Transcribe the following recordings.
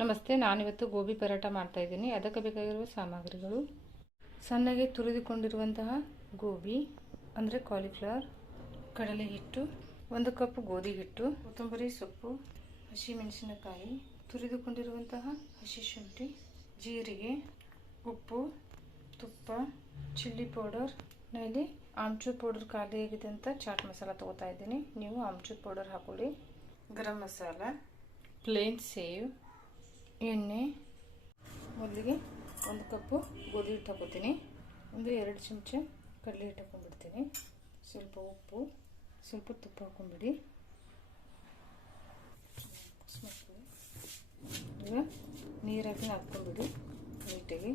ನಮಸ್ತೆ, ನಾನಿವತ್ತು ಗೋಬಿ ಪರೋಟ ಮಾಡ್ತಾ ಇದ್ದೀನಿ. ಅದಕ್ಕೆ ಬೇಕಾಗಿರುವ ಸಾಮಗ್ರಿಗಳು. ಸಣ್ಣಗೆ ತುರಿದುಕೊಂಡಿರುವಂತಹ ಗೋಬಿ, ಅಂದರೆ ಕಾಲಿಫ್ಲವರ್ ಕಡಲೆ ಹಿಟ್ಟು, ಒಂದು ಕಪ್ ಗೋಧಿ ಹಿಟ್ಟು, ಕೊತ್ತಂಬರಿ ಸೊಪ್ಪು ಹಸಿ ಮೆಣಸಿನಕಾಯಿ ತುರಿದುಕೊಂಡಿರುವಂತಹ ಹಸಿ ಶುಂಠಿ, ಜೀರಿಗೆ, ಉಪ್ಪು, ತುಪ್ಪ, ಚಿಲ್ಲಿ ಪೌಡರ್ ಇಲ್ಲಿ ಆಮ್ಚೂರ್ ಪೌಡರ್ ಖಾಲಿ ಆಗಿದೆ ಅಂತ ಚಾಟ್ ಮಸಾಲ ತೊಗೋತಾ ಇದ್ದೀನಿ. ನೀವು ಆಮ್ಚೂರ್ ಪೌಡರ್ ಹಾಕೊಳ್ಳಿ. ಗರಂ ಮಸಾಲ, ಪ್ಲೇನ್ ಸೇವ್. ಎಣ್ಣೆ, ಮೊದಲಿಗೆ ಒಂದು ಕಪ್ಪು ಗೋಧಿ ಹಿಟ್ಟು ಹಾಕೋತೀನಿ ಒಂದು ಎರಡು ಚಮಚ ಕಡಲೆ ಹಿಟ್ಟು ಹಾಕೊಂಡ್ಬಿಡ್ತೀನಿ ಸ್ವಲ್ಪ ಉಪ್ಪು, ಸ್ವಲ್ಪ ತುಪ್ಪ ಹಾಕೊಂಡ್ಬಿಡಿ ಈಗ ನೀರಾಗಿ ಹಾಕ್ಕೊಂಡ್ಬಿಡಿ ನೀಟಾಗಿ.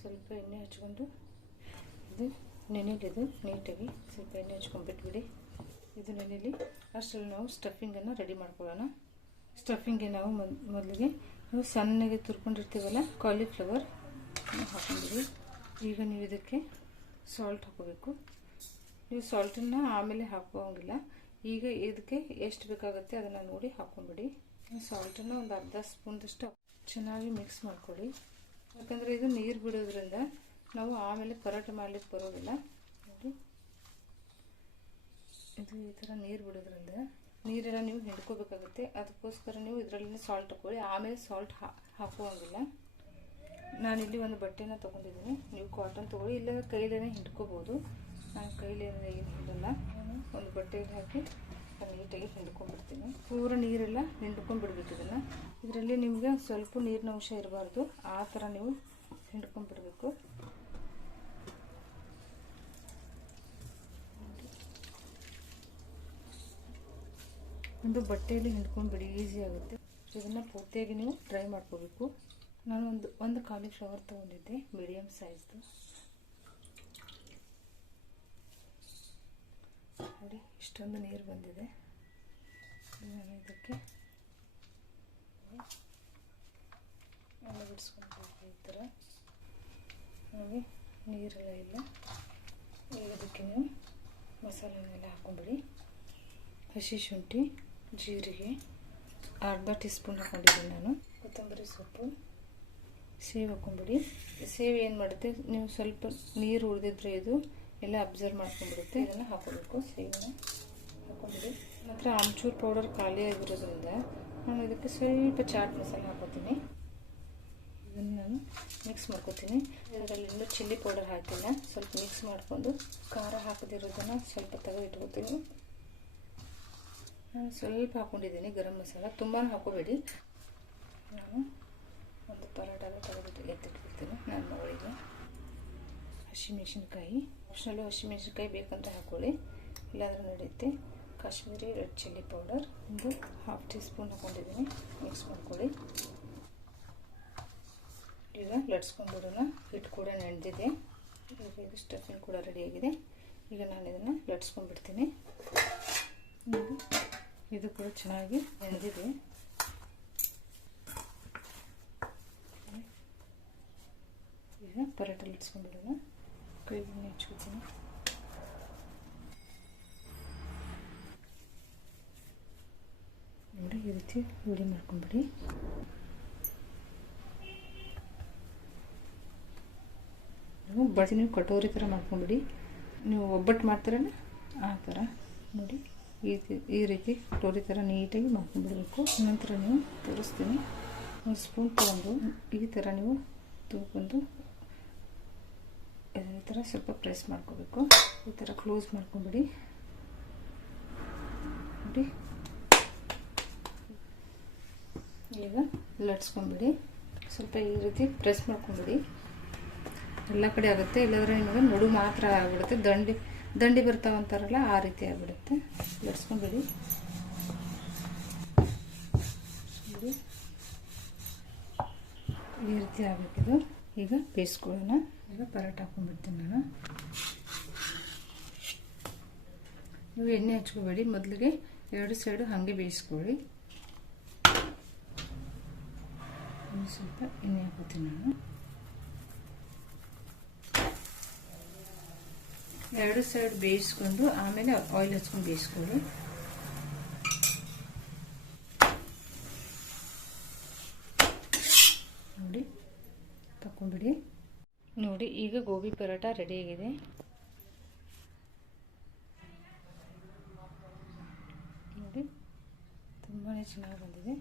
ಸ್ವಲ್ಪ ಎಣ್ಣೆ ಹಚ್ಕೊಂಡು ಇದು ನೆನೆಲಿದು, ನೀಟಾಗಿ ಸ್ವಲ್ಪ ಎಣ್ಣೆ ಹಚ್ಕೊಂಡ್ಬಿಟ್ಬಿಡಿ. ಇದು ನೆನೆಯಲಿ ಅಷ್ಟರಲ್ಲಿ ನಾವು ಸ್ಟಫಿಂಗನ್ನು ರೆಡಿ ಮಾಡ್ಕೊಳ್ಳೋಣ. ಸ್ಟಫಿಂಗೆ ನಾವು ಮೊದಲಿಗೆ ನಾವು ಸಣ್ಣಗೆ ತುರ್ಕೊಂಡಿರ್ತೀವಲ್ಲ ಕಾಲಿಫ್ಲವರ್ ಹಾಕೊಂಡಿರಿ ಈಗ ನೀವು ಇದಕ್ಕೆ ಸಾಲ್ಟ್ ಹಾಕೋಬೇಕು ನೀವು ಸಾಲ್ಟನ್ನು ಆಮೇಲೆ ಹಾಕೋಂಗಿಲ್ಲ ಈಗ ಇದಕ್ಕೆ ಎಷ್ಟು ಬೇಕಾಗುತ್ತೆ ಅದನ್ನು ನೋಡಿ ಹಾಕೊಂಡ್ಬಿಡಿ ಸಾಲ್ಟನ್ನು ಒಂದು ಅರ್ಧ ಸ್ಪೂನ್ದಷ್ಟು ಚೆನ್ನಾಗಿ ಮಿಕ್ಸ್ ಮಾಡ್ಕೊಳ್ಳಿ. ಯಾಕಂದರೆ ಇದು ನೀರು ಬಿಡೋದ್ರಿಂದ ನಾವು ಆಮೇಲೆ ಪರೋಟ ಮಾಡ್ಲಿಕ್ಕೆ ಬರೋದಿಲ್ಲ. ನೋಡಿ. ಇದು ಈ ಥರ ನೀರು ಬಿಡೋದ್ರಿಂದ ನೀರೆಲ್ಲ ನೀವು ಹಿಂಡ್ಕೋಬೇಕಾಗುತ್ತೆ. ಅದಕ್ಕೋಸ್ಕರ ನೀವು ಇದರಲ್ಲಿ ಸಾಲ್ಟ್ ಹಾಕೊಳ್ಳಿ ಆಮೇಲೆ ಸಾಲ್ಟ್ ಹಾಕುವಂಗಿಲ್ಲ. ನಾನಿಲ್ಲಿ ಒಂದು ಬಟ್ಟೆನ ತೊಗೊಂಡಿದ್ದೀನಿ. ನೀವು ಕಾಟನ್ ತೊಗೊಳ್ಳಿ. ಇಲ್ಲ ಕೈಲೇ ಹಿಂಡ್ಕೋಬೋದು. ನಾನು ಕೈಲೇ ಏನು ಹಿಂಡಲ್ಲ. ನಾನು ಒಂದು ಬಟ್ಟೆಗೆ ಹಾಕಿ ನೀಟಾಗಿ ಹಿಂಡ್ಕೊಂಡ್ಬಿಡ್ತೀನಿ. ಪೂರ ನೀರೆಲ್ಲ ಹಿಂಡ್ಕೊಂಡ್ಬಿಡ್ಬೇಕು ಇದನ್ನು. ಇದರಲ್ಲಿ ನಿಮಗೆ ಸ್ವಲ್ಪ ನೀರಿನ ಅಂಶ ಇರಬಾರ್ದು. ಆ ಥರ ನೀವು ಹಿಂಡ್ಕೊಂಡ್ಬಿಡ್ಬೇಕು. ಒಂದು ಬಟ್ಟೆಯಲ್ಲಿ ಹಿಂಡ್ಕೊಂಡ್ಬಿಡಿ ಈಸಿ ಆಗುತ್ತೆ. ಇದನ್ನು ಪೂರ್ತಿಯಾಗಿ ನೀವು ಟ್ರೈ ಮಾಡ್ಕೋಬೇಕು. ನಾನು ಒಂದು ಒಂದು ಕಾಲಿಫ್ಲವರ್ ತೊಗೊಂಡಿದ್ದೆ ಮೀಡಿಯಮ್ ಸೈಜ್ದು ನೋಡಿ, ಇಷ್ಟೊಂದು ನೀರು ಬಂದಿದೆ. ನಾನು ಇದಕ್ಕೆ ಬಿಡಿಸ್ಕೊಳ್ಬೇಕು ಈ ಥರ. ನೋಡಿ, ನೀರೆಲ್ಲ ಇಲ್ಲ. ಈಗ ಅದಕ್ಕೆ ನೀವು ಮಸಾಲೆನೆಲ್ಲ ಹಾಕೊಂಡ್ಬಿಡಿ ಹಸಿ ಶುಂಠಿ. ಜೀರಿಗೆ. ಅರ್ಧ ಟೀ ಸ್ಪೂನ್ ಹಾಕೊಂಡಿದ್ದೀನಿ ನಾನು. ಕೊತ್ತಂಬರಿ ಸೊಪ್ಪು. ಸೇವ್ ಹಾಕೊಂಡ್ಬಿಡಿ ಸೇವ್ ಏನು ಮಾಡುತ್ತೆ ನೀವು ಸ್ವಲ್ಪ ನೀರು ಉಳಿದಿದ್ರೆ ಇದು ಎಲ್ಲ ಅಬ್ಸರ್ವ್ ಮಾಡ್ಕೊಂಡ್ಬಿಡುತ್ತೆ ಇದನ್ನು ಹಾಕೋಬೇಕು ಸೇವನ್ನ ಹಾಕೊಂಡ್ಬಿಡಿ ನಂತರ ಆಮ್ಚೂರ್ ಪೌಡರ್ ಖಾಲಿ ಆಗಿರೋದ್ರಿಂದ ನಾನು ಇದಕ್ಕೆ ಸ್ವಲ್ಪ ಚಾಟ್ ಮಸಾಲೆ ಹಾಕೋತೀನಿ. ಇದನ್ನು ನಾನು ಮಿಕ್ಸ್ ಮಾಡ್ಕೋತೀನಿ. ಅದರಲ್ಲಿ ಇನ್ನೂ ಚಿಲ್ಲಿ ಪೌಡರ್ ಹಾಕಿಲ್ಲ. ಸ್ವಲ್ಪ ಮಿಕ್ಸ್ ಮಾಡಿಕೊಂಡು ಖಾರ ಹಾಕದಿರೋದನ್ನು ಸ್ವಲ್ಪ ತೆಗೆದು ಇಟ್ಕೋತೀನಿ ನಾನು ಸ್ವಲ್ಪ ಹಾಕ್ಕೊಂಡಿದ್ದೀನಿ ಗರಂ ಮಸಾಲ. ತುಂಬಾ ಹಾಕೋಬೇಡಿ ನಾನು ಒಂದು ಪರೋಟಾದ ತೆಗೆದು ಎತ್ತಿಟ್ಬಿಡ್ತೀನಿ ನನ್ನ ಮಗಳಿಗೆ. ಹಸಿಮೆಣಸಿನ್ಕಾಯಿ. ಆಪ್ಷನಲ್ಲು ಹಸಿಮೆಣಸಿನ್ಕಾಯಿ ಬೇಕಂತ ಹಾಕ್ಕೊಳ್ಳಿ ಇಲ್ಲಾದರೂ ನಡೆಯುತ್ತೆ ಕಾಶ್ಮೀರಿ ರೆಡ್ ಚಿಲ್ಲಿ ಪೌಡರ್. ಒಂದು ಹಾಫ್ ಟೀ ಸ್ಪೂನ್ ಹಾಕ್ಕೊಂಡಿದ್ದೀನಿ ಮಿಕ್ಸ್ ಮಾಡ್ಕೊಳ್ಳಿ. ಈಗ ಲಟ್ಸ್ಕೊಂಡ್ಬಿಡೋಣ. ಹಿಟ್ಟು ಕೂಡ ನೆನೆದಿದೆ ಈಗ ಇದು ಸ್ಟಫಿಂಗ್ ಕೂಡ ರೆಡಿಯಾಗಿದೆ ಈಗ ನಾನು ಇದನ್ನು ಲಟ್ಸ್ಕೊಂಡ್ಬಿಡ್ತೀನಿ ಇದು ಕೂಡ ಚೆನ್ನಾಗಿ ನೆನೆದಿದೆ ಈಗ ಪರೋಟ ಇಟ್ಸ್ಕೊಂಡ್ಬಿಡೋಣ ಕೈ ಎಣ್ಣೆ ಹಚ್ಕೋತೀನಿ. ನೋಡಿ ಈ ರೀತಿ ರೂಢಿ ಮಾಡ್ಕೊಂಬಿಡಿ. ಬಡ್ಸಿ ನೀವು ಕಟೋರಿ ಥರ ಮಾಡ್ಕೊಂಬಿಡಿ. ನೀವು ಒಬ್ಬಟ್ಟು ಮಾಡ್ತಾರಲ್ಲ, ಆ ಥರ. ನೋಡಿ. ಈ ಈ ರೀತಿ ಟೋರಿ ಥರ ನೀಟಾಗಿ ಮಾಡ್ಕೊಂಡ್ಬಿಡಬೇಕು. ನಂತರ ನೀವು ತೋರಿಸ್ತೀನಿ. ಒಂದು ಸ್ಪೂನ್ ತೊಗೊಂಡು ಈ ಥರ ನೀವು ತಗೊಂಡು ಈ ಥರ ಸ್ವಲ್ಪ ಪ್ರೆಸ್ ಮಾಡ್ಕೋಬೇಕು. ಈ ಥರ ಕ್ಲೋಸ್ ಮಾಡ್ಕೊಂಬಿಡಿ. ನೋಡಿ. ಈಗ ಲಟ್ಸ್ಕೊಂಬಿಡಿ ಸ್ವಲ್ಪ ಈ ರೀತಿ ಪ್ರೆಸ್ ಮಾಡ್ಕೊಂಬಿಡಿ ಎಲ್ಲ ಕಡೆ ಆಗುತ್ತೆ. ಇಲ್ಲಾಂದರೆ ನಿಮಗೆ ನಡು ಮಾತ್ರ ಆಗಿಬಿಡುತ್ತೆ. ದಂಡಿ ದಂಡಿ ಬರ್ತಾವಂತಾರಲ್ಲ ಆ ರೀತಿ ಆಗಿಬಿಡುತ್ತೆ. ಬಿಡಿಸ್ಕೊಂಡ್ಬಿಡಿ ಈ ರೀತಿ ಆಗಬೇಕಿದು. ಈಗ ಬೇಯಿಸ್ಕೊಳ್ಳೋಣ ಈಗ ಪರೋಟ ಹಾಕೊಂಡ್ಬಿಡ್ತೀನಿ ನಾನು. ನೀವು ಎಣ್ಣೆ ಹಚ್ಕೋಬೇಡಿ. ಮೊದಲಿಗೆ ಎರಡು ಸೈಡು ಹಾಗೆ ಬೇಯಿಸ್ಕೊಳ್ಳಿ. ಸ್ವಲ್ಪ ಎಣ್ಣೆ ಹಾಕೋತೀನಿ ನಾನು. ಎರಡು ಸೈಡ್ ಬೇಯಿಸ್ಕೊಂಡು ಆಮೇಲೆ ಆಯಿಲ್ ಹಚ್ಕೊಂಡು ಬೇಯಿಸ್ಕೊಳ್ಳಿ ನೋಡಿ ತಕೊಂಡ್ಬಿಡಿ ನೋಡಿ, ಈಗ ಗೋಬಿ ಪರೋಟ ರೆಡಿಯಾಗಿದೆ ನೋಡಿ ತುಂಬಾ ಚೆನ್ನಾಗಿ ಬಂದಿದೆ.